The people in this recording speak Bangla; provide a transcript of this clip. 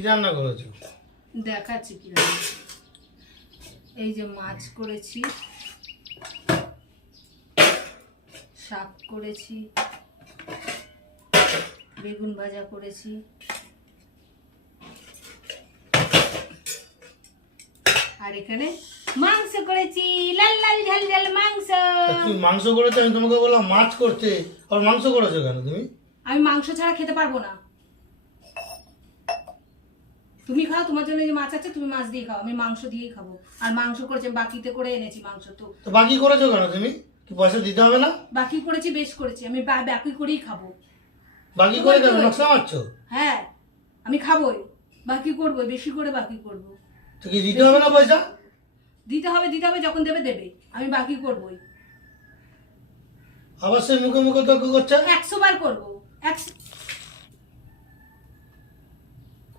কি রান্না করেছো? দেখাচ্ছি কি রান্না। এই যে মাছ করেছি, শাক করেছি, বেগুন ভাজা করেছি, আর এখানে মাংস করেছি, লাল লাল ঝাল ঝাল মাংস। তুমি মাংস করেছো, আমি তোমাকে বললাম মাছ করতে, আর মাংস করেছো কেন তুমি? আমি মাংস ছাড়া খেতে পারবো না। তুমি খাও, তোমার জন্য যে মাছ আছে তুমি মাছ দিয়ে খাও, আমি মাংস দিয়েই খাবো। আর মাংস করেছি, বাকিতে করে এনেছি মাংস। তো তো বাকি করেছো কেন তুমি? কি পয়সা দিতে হবে না? বাকি করেছি, বেশ করেছি, আমি বাকি করেই খাবো। বাকি করে কেন নকশা মারছো? হ্যাঁ, আমি খাবোই, বাকি করবো, বেশি করে বাকি করব। তো কি দিতে হবে না পয়সা? দিতে হবে, যখন দেবে দেবে, আমি বাকি করবোই। আবার সেই মুখে মুখে তর্ক করছে। 100 বার করবো,